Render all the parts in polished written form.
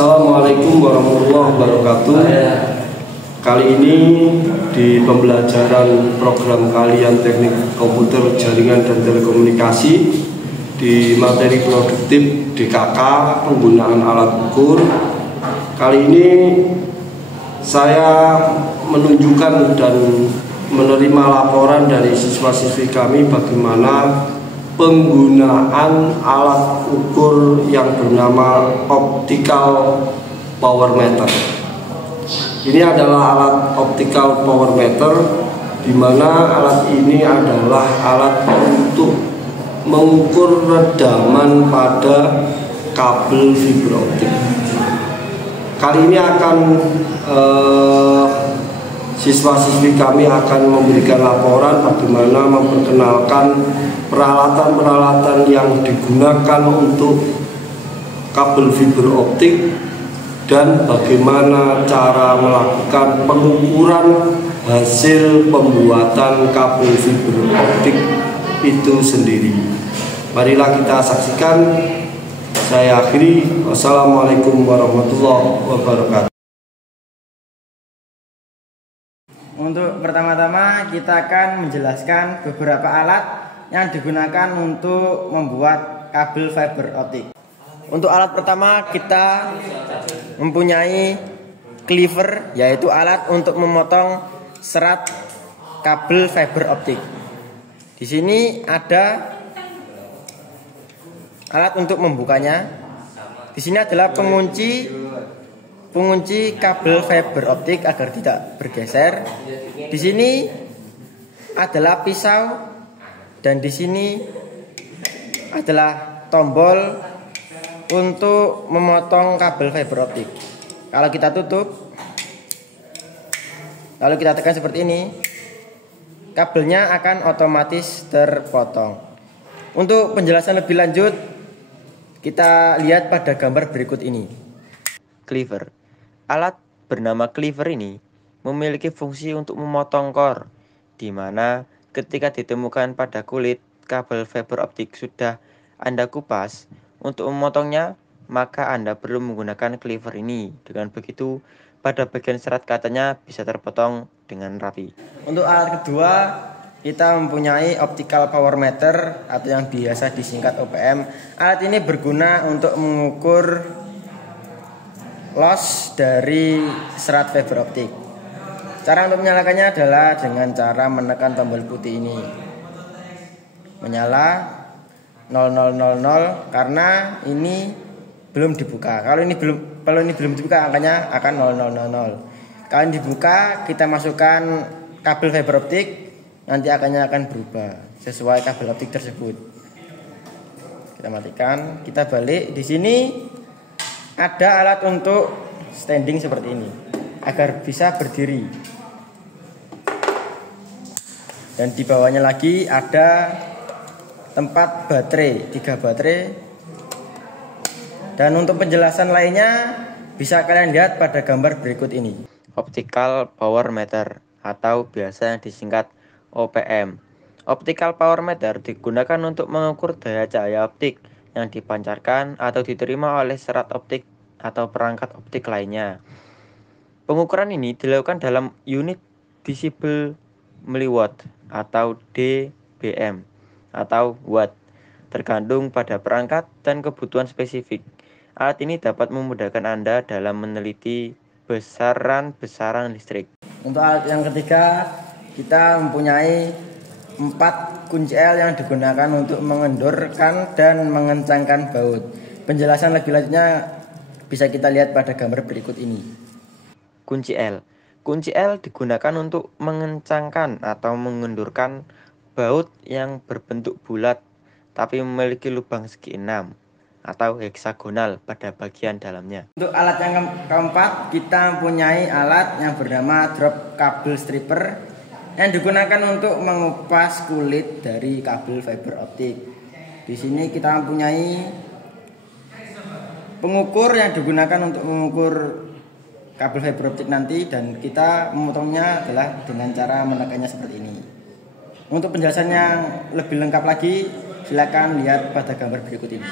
Assalamualaikum warahmatullahi wabarakatuh. Kali ini di pembelajaran program kalian teknik komputer jaringan dan telekomunikasi di materi produktif DKK penggunaan alat ukur. Kali ini saya menunjukkan dan menerima laporan dari siswa-siswi kami bagaimana penggunaan alat ukur yang bernama optical power meter. Ini adalah alat optical power meter, di mana alat ini adalah alat untuk mengukur redaman pada kabel fiber optik. Kali ini akan siswa-siswi kami akan memberikan laporan bagaimana memperkenalkan peralatan-peralatan yang digunakan untuk kabel fiber optik dan bagaimana cara melakukan pengukuran hasil pembuatan kabel fiber optik itu sendiri. Marilah kita saksikan. Saya akhiri. Wassalamualaikum warahmatullahi wabarakatuh. Untuk pertama-tama kita akan menjelaskan beberapa alat yang digunakan untuk membuat kabel fiber optik. Untuk alat pertama kita mempunyai cleaver, yaitu alat untuk memotong serat kabel fiber optik. Di sini ada alat untuk membukanya. Di sini adalah pengunci kabel fiber optik agar tidak bergeser. Di sini adalah pisau dan di sini adalah tombol untuk memotong kabel fiber optik. Kalau kita tutup, lalu kita tekan seperti ini, kabelnya akan otomatis terpotong. Untuk penjelasan lebih lanjut, kita lihat pada gambar berikut ini. Cleaver. Alat bernama cleaver ini memiliki fungsi untuk memotong core, di mana ketika ditemukan pada kulit kabel fiber optik sudah Anda kupas, untuk memotongnya maka Anda perlu menggunakan cleaver ini. Dengan begitu, pada bagian serat kacanya bisa terpotong dengan rapi. Untuk alat kedua, kita mempunyai optical power meter atau yang biasa disingkat OPM. Alat ini berguna untuk mengukur loss dari serat fiber optik. Cara untuk menyalakannya adalah dengan cara menekan tombol putih ini. Menyala 0000 karena ini belum dibuka. Kalau ini belum dibuka, angkanya akan 0000. Kalau ini dibuka, kita masukkan kabel fiber optik, nanti angkanya akan berubah sesuai kabel optik tersebut. Kita matikan, kita balik. Di sini ada alat untuk standing seperti ini agar bisa berdiri. Dan di bawahnya lagi ada tempat baterai, 3 baterai. Dan untuk penjelasan lainnya bisa kalian lihat pada gambar berikut ini. Optical power meter atau biasa yang disingkat OPM. Optical power meter digunakan untuk mengukur daya cahaya optik yang dipancarkan atau diterima oleh serat optik atau perangkat optik lainnya. Pengukuran ini dilakukan dalam unit decibel milliwatt atau dBm atau watt, tergantung pada perangkat dan kebutuhan spesifik. Alat ini dapat memudahkan Anda dalam meneliti besaran listrik. Untuk alat yang ketiga, kita mempunyai 4 kunci L yang digunakan untuk mengendorkan dan mengencangkan baut. Penjelasan lebih lanjutnya bisa kita lihat pada gambar berikut ini. Kunci L. Kunci L digunakan untuk mengencangkan atau mengendorkan baut yang berbentuk bulat tapi memiliki lubang segi 6 atau heksagonal pada bagian dalamnya. Untuk alat yang keempat, kita mempunyai alat yang bernama drop kabel stripper yang digunakan untuk mengupas kulit dari kabel fiber optik. Di sini kita mempunyai pengukur yang digunakan untuk mengukur kabel fiber optik nanti, dan kita memotongnya adalah dengan cara menekannya seperti ini. Untuk penjelasan yang lebih lengkap lagi, silakan lihat pada gambar berikut ini.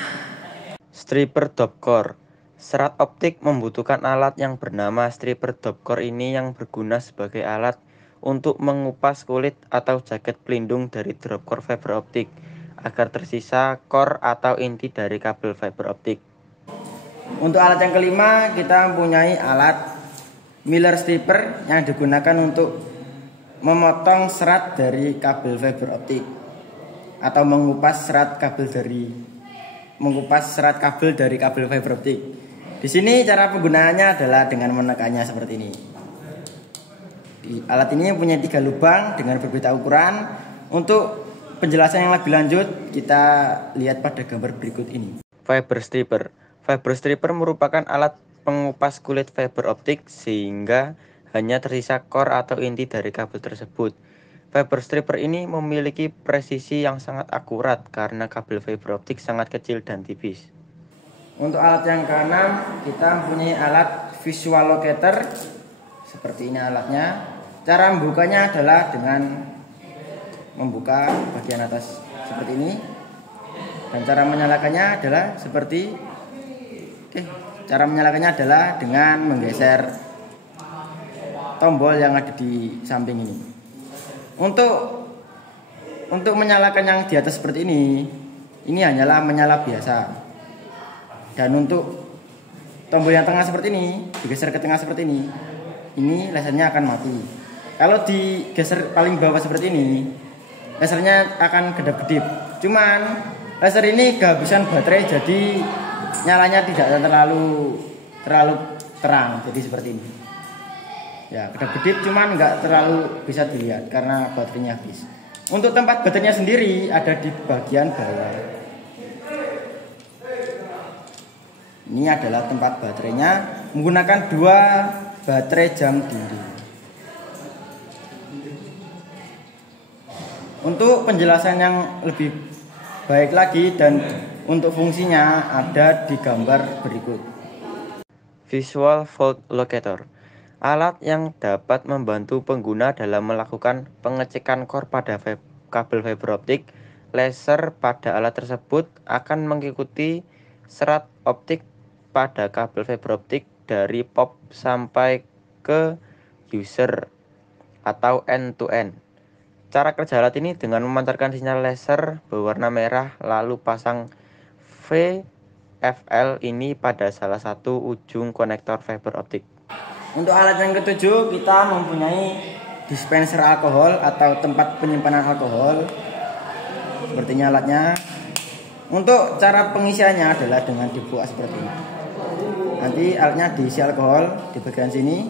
Stripper top core. Serat optik membutuhkan alat yang bernama stripper dopcore ini yang berguna sebagai alat untuk mengupas kulit atau jaket pelindung dari dropcore fiber optik agar tersisa core atau inti dari kabel fiber optik. Untuk alat yang kelima, kita mempunyai alat Miller stripper yang digunakan untuk memotong serat dari kabel fiber optik atau mengupas serat kabel dari kabel fiber optik. Di sini cara penggunaannya adalah dengan menekannya seperti ini. Alat ini mempunyai 3 lubang dengan berbeda ukuran. Untuk penjelasan yang lebih lanjut, kita lihat pada gambar berikut ini. Fiber stripper. Fiber stripper merupakan alat pengupas kulit fiber optik sehingga hanya tersisa core atau inti dari kabel tersebut. Fiber stripper ini memiliki presisi yang sangat akurat karena kabel fiber optik sangat kecil dan tipis. Untuk alat yang keenam, kita mempunyai alat visual locator. Seperti ini alatnya. Cara membukanya adalah dengan membuka bagian atas seperti ini. Dan cara menyalakannya adalah dengan menggeser tombol yang ada di samping ini. Untuk menyalakan yang di atas seperti ini hanyalah menyala biasa. Dan untuk tombol yang tengah seperti ini, digeser ke tengah seperti ini lasernya akan mati. Kalau digeser paling bawah seperti ini, lasernya akan kedap-kedip. Cuman laser ini kehabisan baterai, jadi nyalanya tidak terlalu terang, jadi seperti ini. Ya, kedap-kedip cuman nggak terlalu bisa dilihat karena baterainya habis. Untuk tempat baterainya sendiri ada di bagian bawah. Ini adalah tempat baterainya, menggunakan 2 baterai jam dinding. Untuk penjelasan yang lebih baik lagi dan untuk fungsinya ada di gambar berikut. Visual fault locator. Alat yang dapat membantu pengguna dalam melakukan pengecekan core pada kabel fiber optik. Laser pada alat tersebut akan mengikuti serat optik pada kabel fiber optik dari pop sampai ke user atau end-to-end. Cara kerja alat ini dengan memancarkan sinyal laser berwarna merah lalu pasang VFL ini pada salah satu ujung konektor fiber optik. Untuk alat yang ketujuh, kita mempunyai dispenser alkohol atau tempat penyimpanan alkohol. Seperti ini alatnya. Untuk cara pengisiannya adalah dengan dibuka seperti ini. Nanti alatnya diisi alkohol di bagian sini.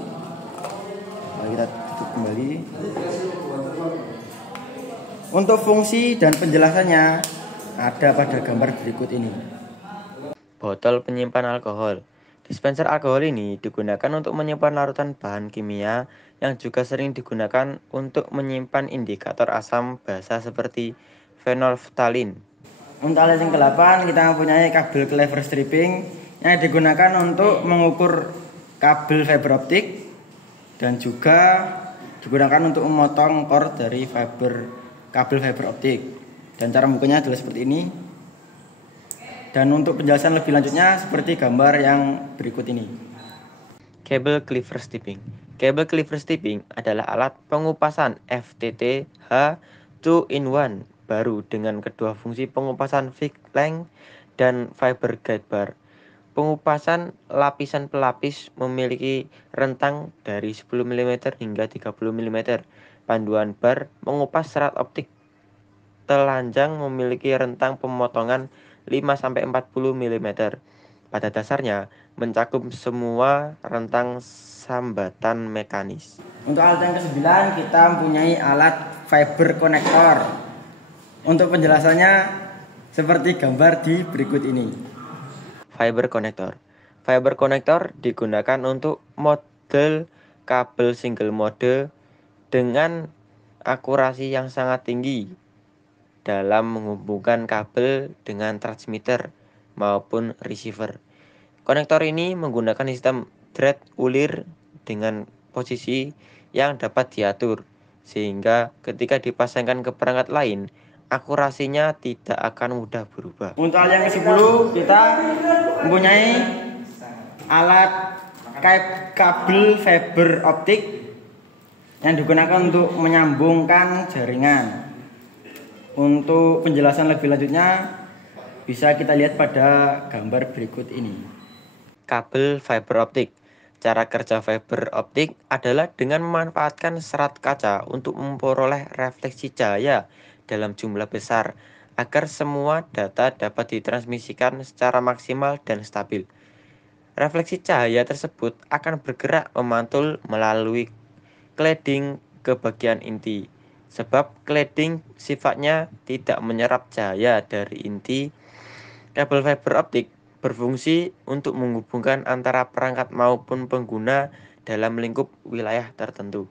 Lalu kita tutup kembali. Untuk fungsi dan penjelasannya ada pada gambar berikut ini. Botol penyimpan alkohol. Dispenser alkohol ini digunakan untuk menyimpan larutan bahan kimia yang juga sering digunakan untuk menyimpan indikator asam basa seperti fenolftalin. Untuk alat yang ke-8, kita mempunyai kabel clever stripping yang digunakan untuk mengukur kabel fiber optik dan juga digunakan untuk memotong core dari kabel fiber optik. Dan cara membukanya adalah seperti ini. Dan untuk penjelasan lebih lanjutnya seperti gambar yang berikut ini. Cable cleaver stripping. Cable cleaver stripping adalah alat pengupasan FTTH 2-in-1 baru dengan kedua fungsi pengupasan fixed length dan fiber guide bar. Pengupasan lapisan pelapis memiliki rentang dari 10 mm hingga 30 mm. Panduan bar mengupas serat optik telanjang memiliki rentang pemotongan 5-40 mm. Pada dasarnya mencakup semua rentang sambatan mekanis. Untuk alat yang ke-9 kita mempunyai alat fiber connector. Untuk penjelasannya seperti gambar di berikut ini. Fiber connector. Fiber connector digunakan untuk model kabel single mode dengan akurasi yang sangat tinggi dalam menghubungkan kabel dengan transmitter maupun receiver. Konektor ini menggunakan sistem thread ulir dengan posisi yang dapat diatur, sehingga ketika dipasangkan ke perangkat lain, akurasinya tidak akan mudah berubah. Untuk hal yang ke-10 kita mempunyai alat kabel fiber optik yang digunakan untuk menyambungkan jaringan. Untuk penjelasan lebih lanjutnya bisa kita lihat pada gambar berikut ini. Kabel fiber optik. Cara kerja fiber optik adalah dengan memanfaatkan serat kaca untuk memperoleh refleksi cahaya dalam jumlah besar agar semua data dapat ditransmisikan secara maksimal dan stabil. Refleksi cahaya tersebut akan bergerak memantul melalui cladding ke bagian inti. Sebab cladding sifatnya tidak menyerap cahaya dari inti, kabel fiber optik berfungsi untuk menghubungkan antara perangkat maupun pengguna dalam lingkup wilayah tertentu.